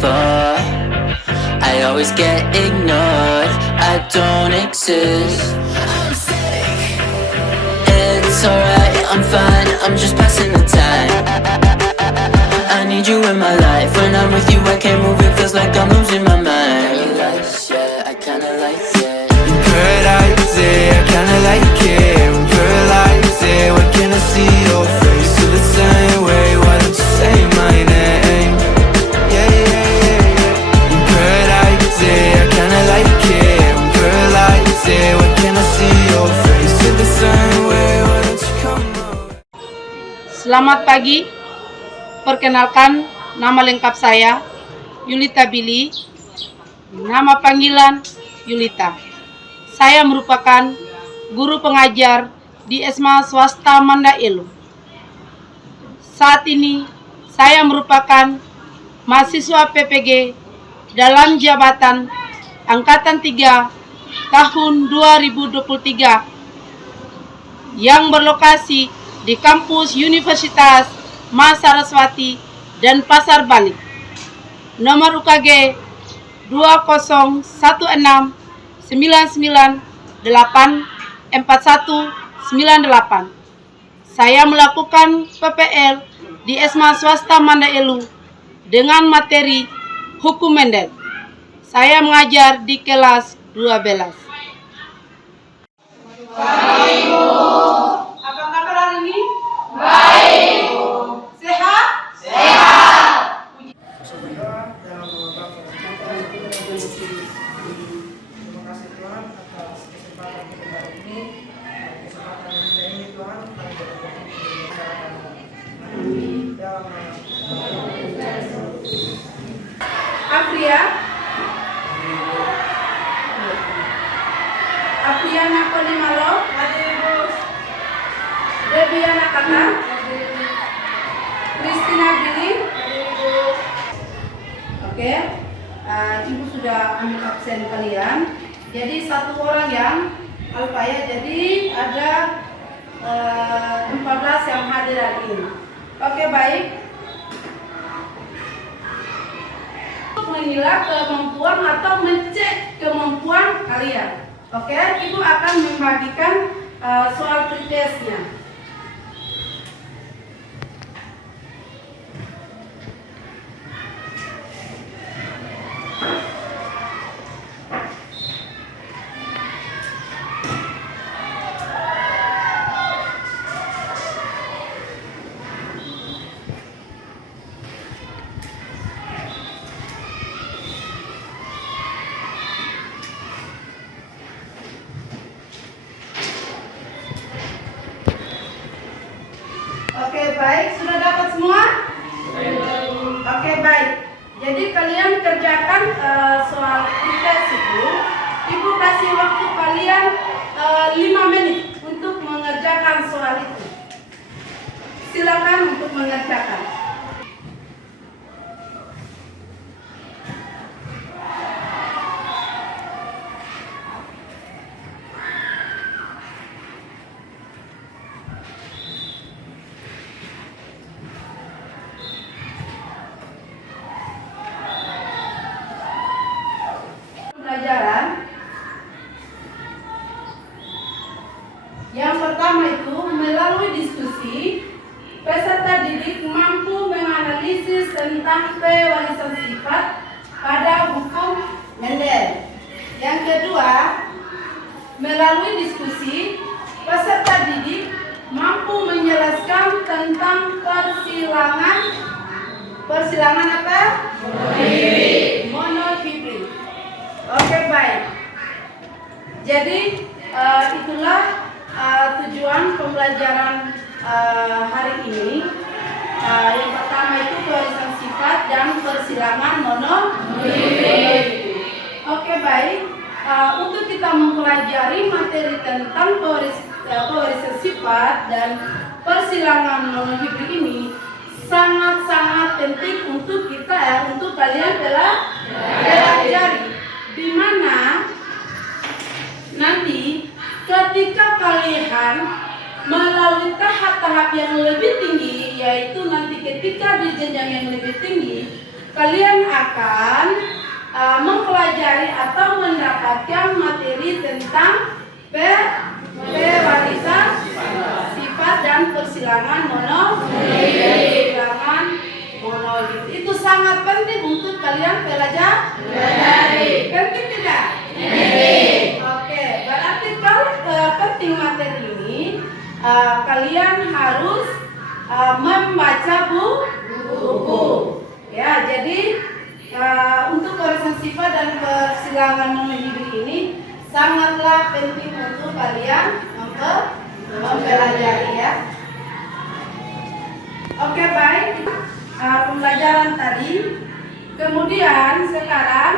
for. I always get ignored, I don't exist. I'm sick. It's alright, I'm fine, I'm just passing the time. I need you in my life. When I'm with you I can't move, it feels like I'm losing my mind. Paradise, yeah, I kinda like it. In paradise, yeah, I kinda like it. In paradise, yeah, when can I see your face? Feel the same way, why don't you say my name? Yeah, yeah, yeah, yeah. In paradise, yeah, I kinda like it. In paradise, yeah, when can I see your face? Feel the same way, why don't you come over? Selamat pagi. Perkenalkan, nama lengkap saya Yulita Billy. Nama panggilan Yulita. Saya merupakan guru pengajar di SMA Swasta Manda Elu. Saat ini saya merupakan mahasiswa PPG dalam jabatan Angkatan 3 tahun 2023 yang berlokasi di kampus Universitas Mas Saraswati dan Pasar Balik. Nomor UKG 20169984198. Saya melakukan PPL di SMA Swasta Manda Elu dengan materi Hukum Mendel. Saya mengajar di kelas 12. Baik, Bu. Apa kabar hari ini? Baik. Sehat? Sehat. Terima kasih Tuhan atas kesempatan kita hari ini. Kesempatan yang kita ini Tuhan kami berdoa dalam Afria? Apriana Konimalo? Debiana Kata? Christina Billy? Oke, Ibu sudah ambil absen kalian. Jadi satu orang yang lupa ya. Jadi ada 14 yang hadir hari ini. Oke, baik. Menilai kemampuan atau mencek kemampuan kalian. Oke, Ibu akan membagikan soal pretestnya. Oke, baik. Sudah dapat semua? Oke, baik. Jadi kalian kerjakan soal pretest itu. Ibu kasih waktu kalian 5 menit untuk mengerjakan soal itu. Silakan untuk mengerjakan. Pelajaran yang pertama itu melalui diskusi peserta didik mampu menganalisis tentang pewarisan sifat pada hukum Mendel. Yang kedua, melalui diskusi peserta didik mampu menjelaskan tentang persilangan apa? Monohibrid. Oke, baik. Jadi itulah tujuan pembelajaran hari ini. Yang pertama itu pewarisan sifat dan persilangan monohibrid. Oke, baik. Untuk kita mempelajari materi tentang pewarisan sifat dan persilangan monohibrid ini sangat-sangat penting untuk kita untuk kalian pelajari. Di mana nanti ketika kalian melalui tahap-tahap yang lebih tinggi, yaitu nanti ketika di jenjang yang lebih tinggi, kalian akan akan mempelajari atau mendapatkan materi tentang pewarisan sifat dan persilangan monolit. Itu sangat penting untuk kalian pelajari. Penting tidak? Oke, berarti kalau penting materi ini, kalian harus membaca buku. Ya, jadi untuk pewarisan sifat dan persilangan monolit ini sangatlah penting untuk kalian mempelajari ya. Oke, baik. Pembelajaran tadi. Kemudian sekarang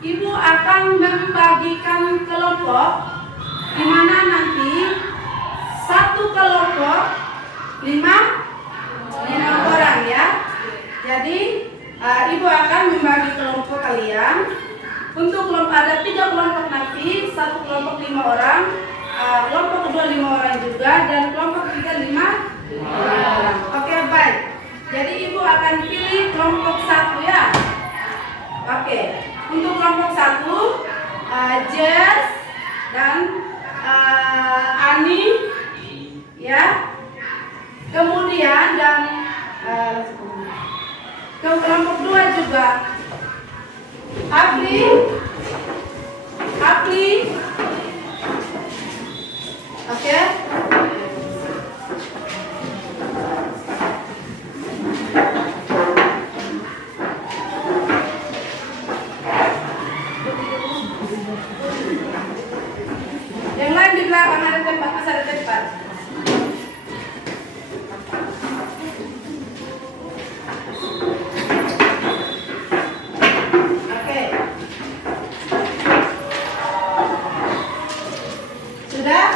Ibu akan membagikan kelompok di mana nanti satu kelompok lima orang ya. Jadi Ibu akan membagi kelompok kalian. Untuk kelompok ada 3 kelompok nanti, satu kelompok 5 orang, kelompok kedua 5 orang juga, dan kelompok ketiga 5 orang. Oke, baik. Jadi Ibu akan pilih kelompok 1 ya. Oke. Untuk kelompok 1, Jess dan Ani, ya. Kemudian dan ke kelompok 2 juga Apli. Oke. Yang lain di belakang ada tempat, masih ada tempat. Oke. Sudah?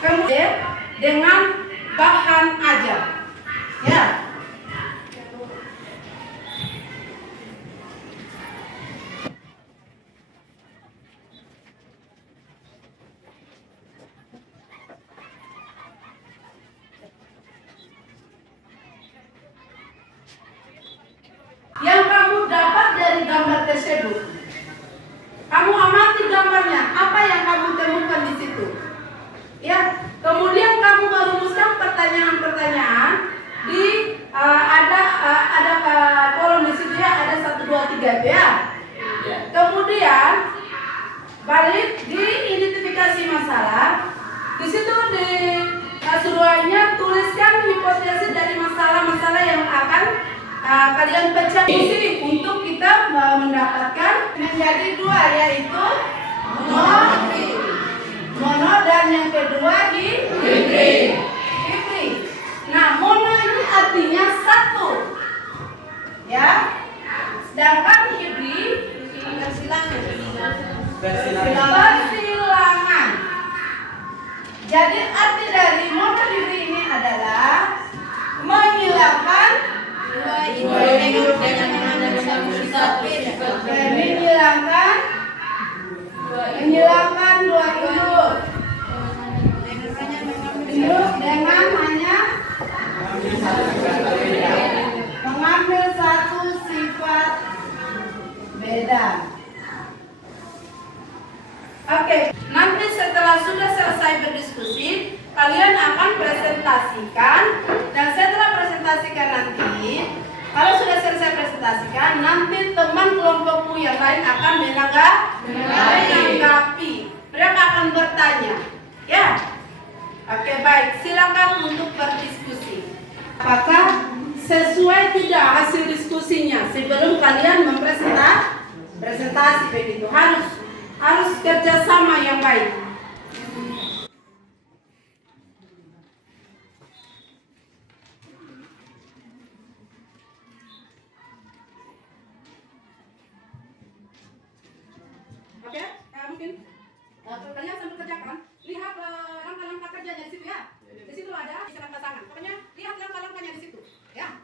Kemudian dengan bahan ajar. Ya. Yang kamu dapat dari gambar tersebut, kamu amati gambarnya, apa yang kamu temukan di situ. Ya, kemudian kamu merumuskan pertanyaan-pertanyaan di ada kolom di situ ya, ada 1 2 3 itu ya. Kemudian balik di identifikasi masalah. Di situ di suruhannya tuliskan hipotesis dari masalah-masalah yang akan kalian pecah untuk kita mendapatkan menjadi 2, yaitu mono dan yang kedua hibrid. Nah, mono ini artinya 1 ya, sedangkan hibrid persilangan. Jadi arti dari mono hibrid ini adalah menghilangkan menghilangkan 2 induk dengan hanya mengambil 1 sifat beda. Oke, nanti setelah sudah selesai berdiskusi, kalian akan presentasikan, dan setelah presentasikan nanti, kalau sudah selesai presentasikan, nanti teman kelompokmu yang lain akan menanggapi. Mereka akan bertanya, ya. Oke, baik. Silakan untuk berdiskusi. Apakah sesuai tidak hasil diskusinya sebelum kalian presentasi begitu? Harus kerjasama yang baik. Oke, mungkin kalian sambil kerjakan, lihat langkah-langkah kerjanya di situ ya. Di situ ada isyarat pasangan. Pokoknya lihat langkah-langkahnya di situ, ya.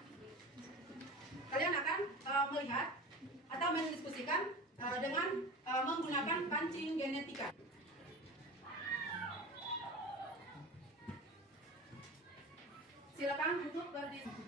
Kalian akan melihat atau mendiskusikan dengan menggunakan pancing genetika. Silakan untuk berdiskusi.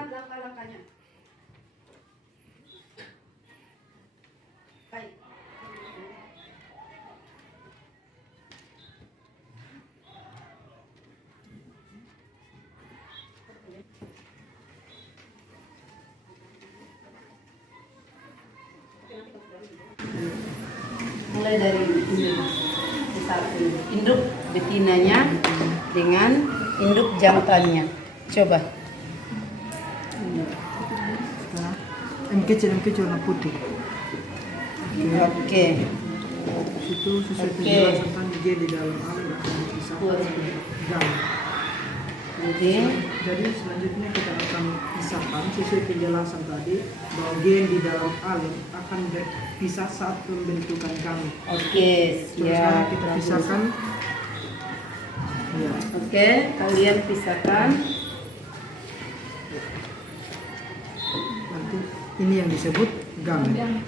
Ingat langkah-langkahnya. Baik. Mulai dari induk betinanya dengan induk jantannya. Coba. M kecil warna putih. Oke. Itu sesuai penjelasan tentang G di dalam alat akan dipisahkan gam. Jadi selanjutnya kita akan pisahkan sesuai penjelasan tadi bahwa gen di dalam alit akan berpisah saat pembentukan gamet. Oke, Sekarang siap. kita pisahkan. Ya. Oke, kalian pisahkan. Nanti ini yang disebut gamet.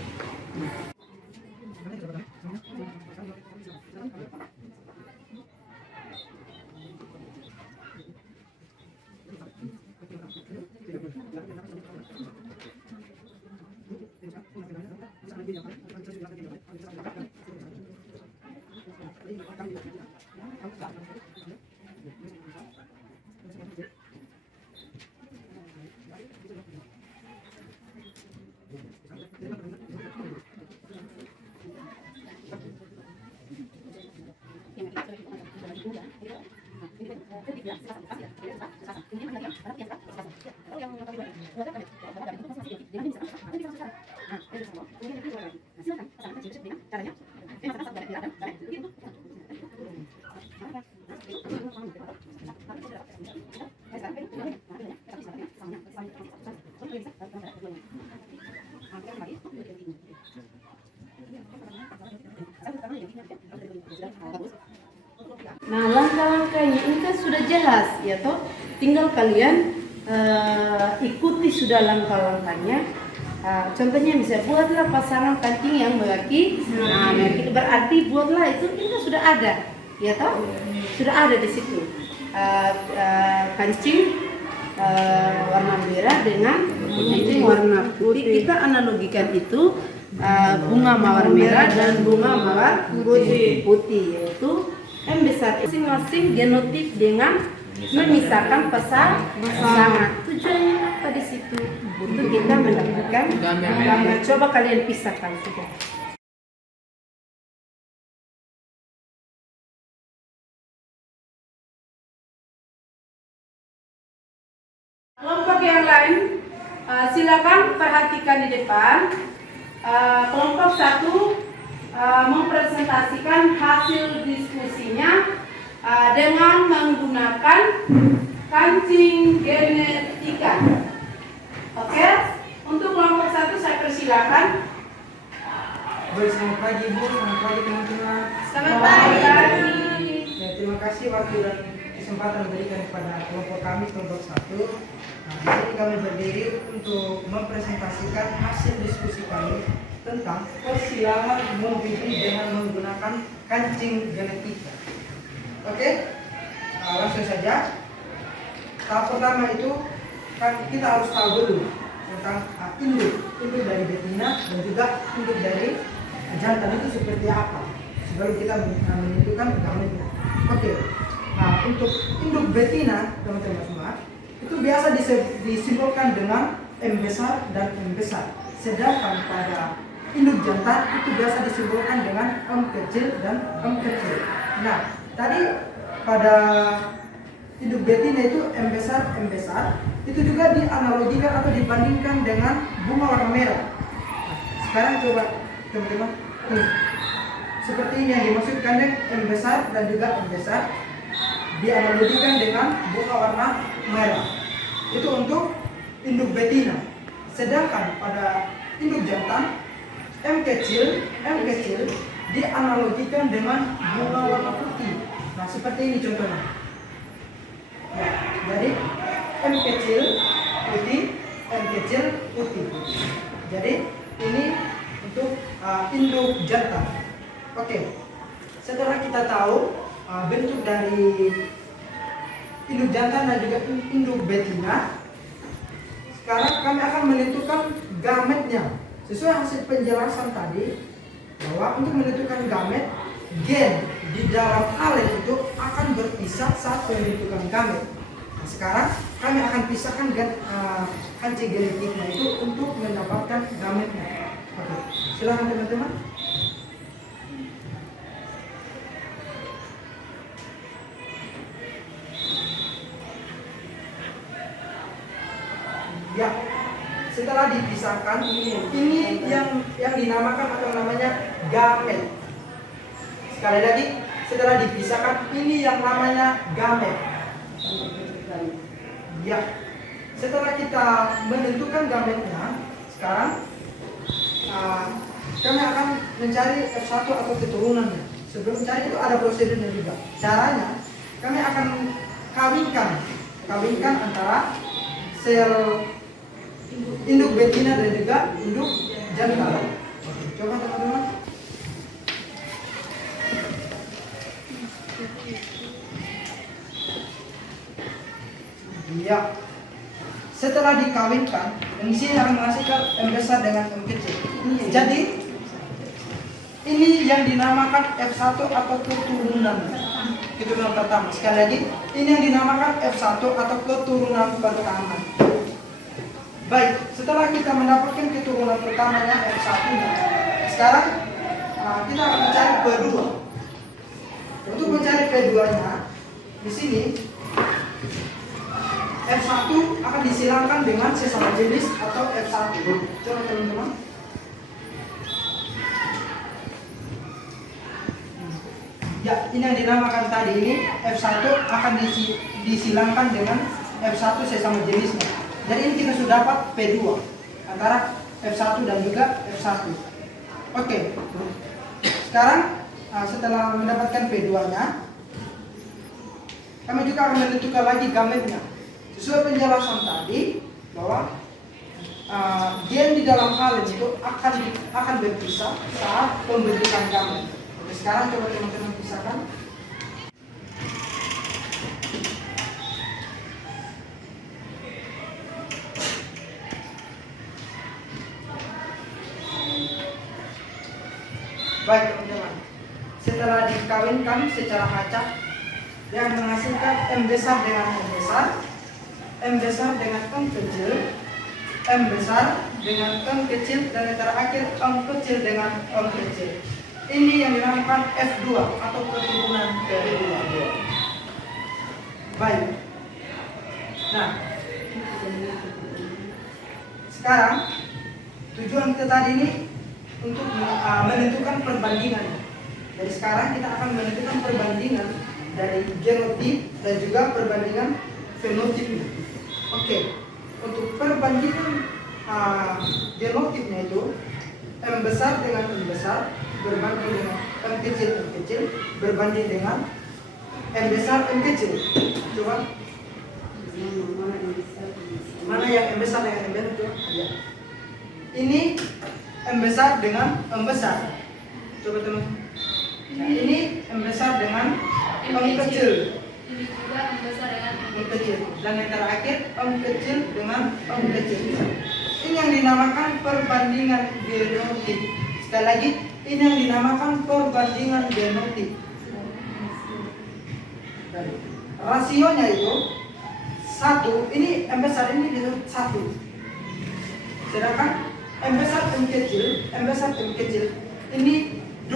Nah, langkah-langkahnya ini kan sudah jelas, ya toh. Tinggal kalian ikuti sudah langkah-langkahnya. Contohnya bisa buatlah pasangan kancing yang mengaki. Nah, itu berarti buatlah itu sudah ada, ya toh. Sudah ada di situ. Kancing warna merah dengan kancing warna putih. Kita analogikan itu bunga mawar merah dan bunga mawar putih, yaitu M besar masing-masing genotip dengan memisahkan pasangan. Tujuannya apa di situ? Untuk kita mendapatkan gambar. Coba kalian pisahkan sudah. Kelompok yang lain, silakan perhatikan di depan. Kelompok 1 mempresentasikan hasil diskusinya dengan menggunakan kancing genetika. Oke, untuk kelompok 1 saya persilakan. Baik, selamat pagi Bu, selamat pagi teman-teman. Selamat pagi. Ya, terima kasih waktu dan kesempatan diberikan kepada kelompok kami, kelompok 1. Nah, di sini kami berdiri untuk mempresentasikan hasil diskusi kami tentang persilangan membibit dengan menggunakan kancing genetika. Oke, langsung saja. Tahap pertama itu kan kita harus tahu dulu tentang induk dari betina dan juga induk dari jantan itu seperti apa sebelum kita menentukan gametnya. Oke, nah untuk induk betina teman-teman semua itu biasa disimbolkan dengan M besar dan M besar. Sedangkan pada induk jantan itu biasa disimbolkan dengan M kecil dan M kecil. Nah, tadi pada induk betina itu M besar itu juga dianalogikan atau dibandingkan dengan bunga warna merah. Nah, sekarang coba teman-teman, seperti ini yang dimaksudkan dengan M besar dan juga M besar dianalogikan dengan bunga warna merah. Itu untuk induk betina. Sedangkan pada induk jantan M kecil dianalogikan dengan bunga warna putih. Nah, seperti ini contohnya. Ya, jadi M kecil putih. Jadi ini untuk induk jantan. Oke. Setelah kita tahu bentuk dari induk jantan dan juga induk betina, sekarang kami akan menentukan gametnya. Sesuai hasil penjelasan tadi, bahwa untuk menentukan gamet, gen di dalam alen itu akan berpisah saat pembentukan gamet. Nah, sekarang kami akan pisahkan hancing genetiknya itu untuk mendapatkan gametnya. Oke, silahkan teman-teman. Ya, setelah dipisahkan, ini yang dinamakan atau namanya gamet. Sekali lagi, setelah dipisahkan, ini yang namanya gamet. Ya, setelah kita menentukan gametnya, sekarang kami akan mencari F1 atau keturunannya. Sebelum mencari itu ada prosedurnya juga. Caranya, kami akan kawinkan antara sel induk betina dan juga induk jantan. Coba teman-teman. Ya. Setelah dikawinkan, di sini akan menghasilkan M besar dengan M kecil. Jadi ini yang dinamakan F1 atau keturunan pertama. Sekali lagi, ini yang dinamakan F1 atau keturunan pertama. Baik, setelah kita mendapatkan keturunan pertamanya F1-nya, sekarang kita akan mencari P2. Untuk mencari P2-nya, di sini F1 akan disilangkan dengan sesama jenis atau F1. Coba teman-teman. Ya, ini yang dinamakan tadi ini F1 akan disilangkan dengan F1 sesama jenisnya. Jadi ini kita sudah dapat P2 antara F1 dan juga F1. Oke. Sekarang setelah mendapatkan P2-nya, kami juga akan menentukan lagi gametnya. Sesuai penjelasan tadi bahwa gen di dalam alen itu akan berpisah saat pembentukan gamet. Oke, sekarang coba teman-teman pisahkan. Baik teman-teman, setelah dikawinkan secara acak, dia akan menghasilkan M besar dengan M besar, M besar dengan M kecil, M besar dengan M kecil, dan yang terakhir M kecil dengan M kecil. Ini yang dinamakan F2 atau keturunan kedua. Baik. Nah, sekarang tujuan kita tadi ini untuk menentukan perbandingan. Jadi sekarang kita akan menentukan perbandingan dari genotip dan juga perbandingan fenotipnya. Oke, untuk perbandingan genotipnya itu M besar dengan M besar berbanding dengan M kecil berbanding dengan M besar M kecil. Coba mana yang M besar dengan M besar? Ya. Ini M besar dengan M besar. Coba teman. Nah, ini M besar dengan M kecil. Ini juga M besar dengan M kecil. Dan yang terakhir M kecil dengan M kecil. Ini yang dinamakan perbandingan genotip. Sekali lagi, ini yang dinamakan perbandingan genotip. Rasionya itu 1. Ini M besar ini disebut 1. Sedangkan M besar M kecil, M besar M kecil ini 2.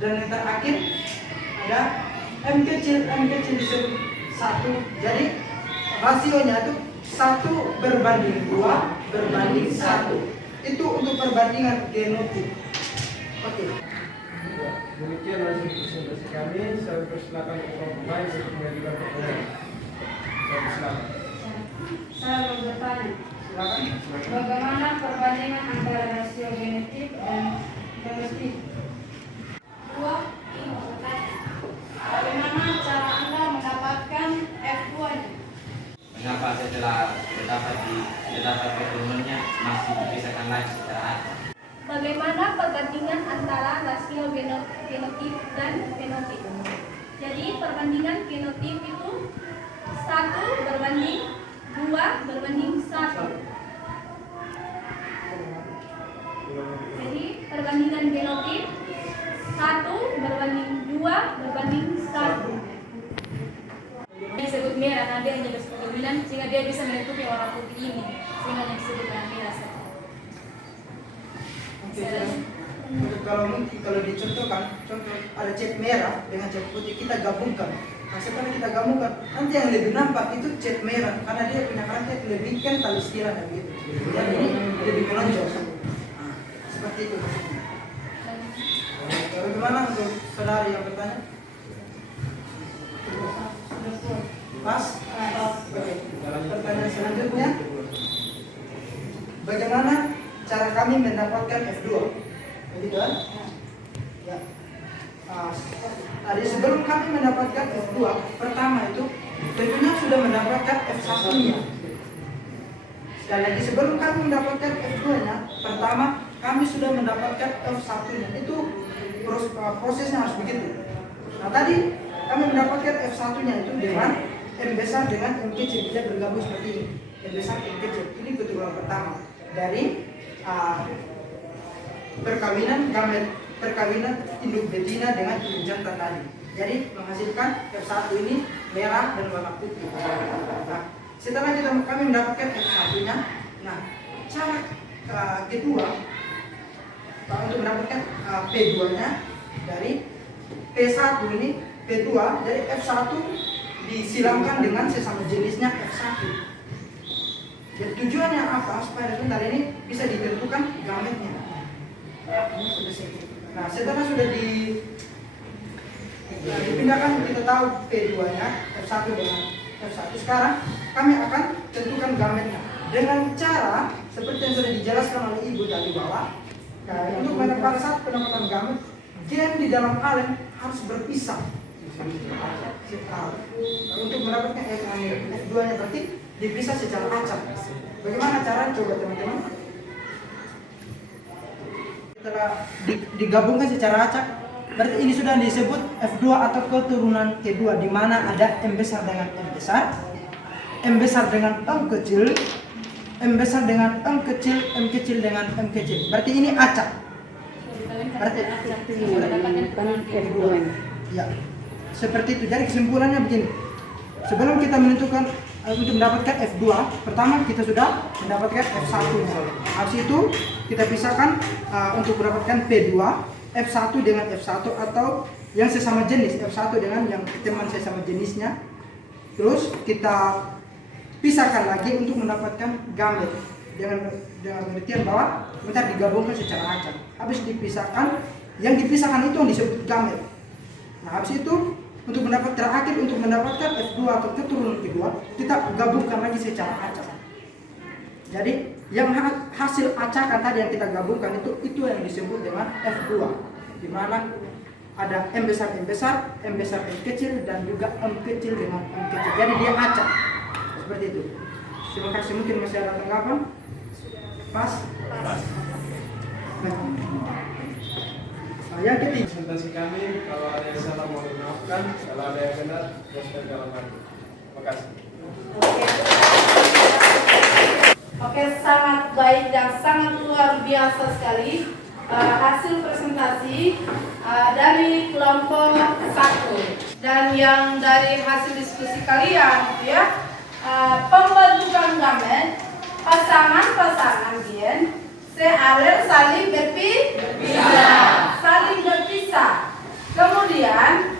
Dan yang terakhir ada M kecil disebut 1. Jadi rasionya itu 1 berbanding 2 berbanding 1. Itu untuk perbandingan genotip. Oke. Demikian hasil presentasi kami. Saya persilakan Prof. Baik untuk mengajukan pertanyaan. Silakan. Saya mau bertanya, Silakan. bagaimana perbandingan antara rasio genetik dan fenotip? Bagaimana cara Anda mendapatkan F2-nya? Mengapa setelah terdapat keturunannya masih dipisahkan lagi secara acak? Bagaimana perbandingan antara rasio genotip dan fenotip? Jadi perbandingan genotip itu 1 berbanding 2 2 berbanding 1. Jadi perbandingan genotip 1 berbanding 2 berbanding 1. Ini disebut merah karena dia hanya berdominan sehingga dia bisa menutupi warna putih ini sehingga yang disebut dengan merah saja. Kalau mungkin kalau dicontohkan, contoh ada cat merah dengan cat putih kita gabungkan. Nah setelah kita gabungkan, nanti yang lebih nampak itu cat merah karena dia punya karakter lebih kental istilahnya gitu. Jadi ini lebih menonjol. Nah, seperti itu. Bagaimana untuk saudari yang bertanya? Pas? Oke. Pertanyaan selanjutnya, bagaimana cara kami mendapatkan F2? Begitu kan? Ya. Tadi sebelum kami mendapatkan F2, pertama itu tentunya sudah mendapatkan F1-nya. Sekali lagi sebelum kami mendapatkan F2-nya, pertama kami sudah mendapatkan F1-nya. Itu prosesnya harus begitu. Nah tadi kami mendapatkan F1-nya itu dengan M besar dengan M kecil, tidak bergabung seperti ini. M besar M kecil. Ini keturunan pertama dari perkawinan induk betina dengan induk jantan tadi. Jadi menghasilkan F1 ini merah dan warna putih. Nah, setelah kami mendapatkan F1-nya, nah cara kedua untuk mendapatkan P2-nya dari P1 ini P2 dari F1 disilamkan dengan sesama jenisnya F1. Jadi tujuannya apa? Supaya nanti ini bisa ditentukan gametnya. Nah, setelah sudah dipindahkan, kita tahu P2-nya F1 dengan F1. Sekarang kami akan tentukan gametnya dengan cara seperti yang sudah dijelaskan oleh Ibu tadi bahwa untuk pada saat penempatan gamet, gen di dalam alen harus berpisah. Untuk mendapatkan F2-nya berarti dipisah secara acak. Bagaimana cara? Coba teman-teman. Setelah digabungkan secara acak, berarti ini sudah disebut F2 atau keturunan kedua, di mana ada M besar dengan M besar, M besar dengan M kecil, M besar dengan M kecil, M kecil dengan M kecil. Berarti ini acak. Berarti ya, seperti itu. Jadi kesimpulannya begini. Sebelum kita menentukan untuk mendapatkan F2, pertama kita sudah mendapatkan F1-nya. Habis itu kita pisahkan untuk mendapatkan P2, F1 dengan F1 atau yang sesama jenis, F1 dengan yang teman sesama jenisnya. Terus kita pisahkan lagi untuk mendapatkan gamet dengan pengertian bahwa bentar digabungkan secara acak. Habis dipisahkan, yang dipisahkan itu yang disebut gamet. Nah, habis itu untuk mendapatkan F2 atau keturunan kedua, kita gabungkan lagi secara acak. Jadi yang hasil acakan tadi yang kita gabungkan itu yang disebut dengan F2, di mana ada M besar, M besar, M besar, M kecil, dan juga M kecil dengan M kecil. Jadi dia acak seperti itu. Terima kasih. Mungkin masih ada tanggapan? Pas? Yang ketiga, Presentasi kami, kalau ada yang salah mohon dimaafkan, kalau ada yang benar, teruskan dalam hati. Terima kasih. Oke, sangat baik dan sangat luar biasa sekali hasil presentasi dari kelompok 1. Dan yang dari hasil diskusi kalian itu ya, pembentukan gamet, pasangan-pasangan gen sealel saling berpisah. Kemudian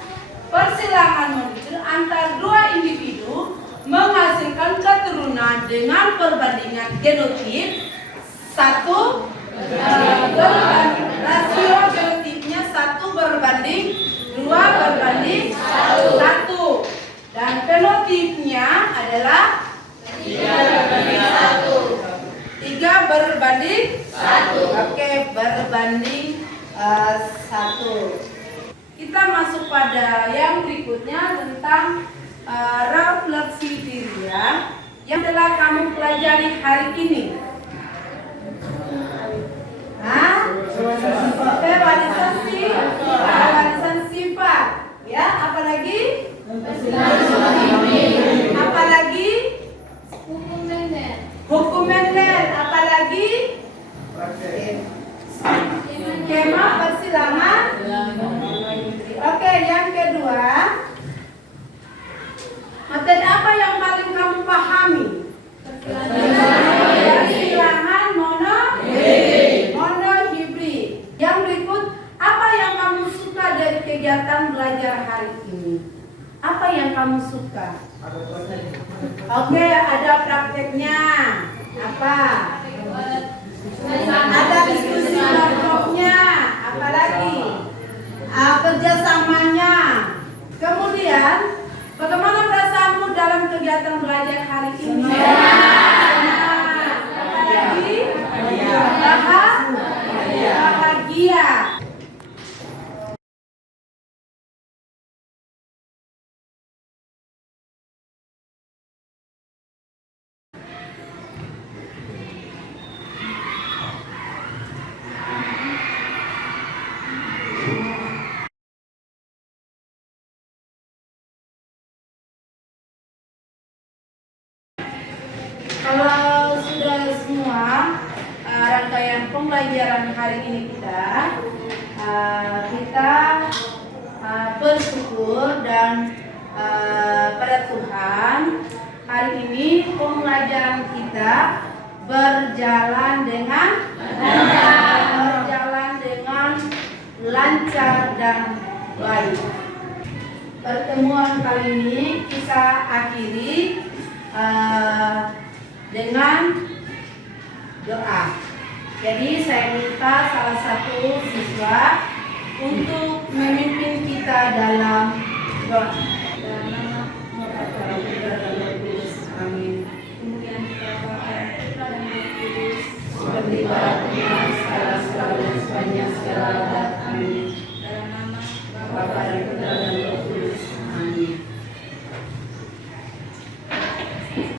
persilangan molekul antar dua individu menghasilkan keturunan dengan perbandingan genotip rasio genotipnya 1 berbanding 2 berbanding 1, dan fenotipnya adalah 3 berbanding 1. Oke, berbanding 1. Kita masuk pada yang berikutnya tentang refleksi dirinya yang telah kamu pelajari hari ini. Barisan sifat, ya, apalagi? Apalagi? Apa yang kamu suka? Ada praktek. Oke, ada prakteknya. Apa? Ada diskusi kelompoknya. Apa lagi? Kerjasamanya. Kemudian, bagaimana perasaanmu dalam kegiatan belajar hari ini? Senang. Apa lagi? Bahagia. Kalau sudah semua rangkaian pembelajaran hari ini kita bersyukur dan pada Tuhan hari ini pembelajaran kita berjalan dengan lancar dan baik. Pertemuan kali ini kita akhiri dengan doa. Jadi saya minta salah satu siswa untuk memimpin kita dalam doa.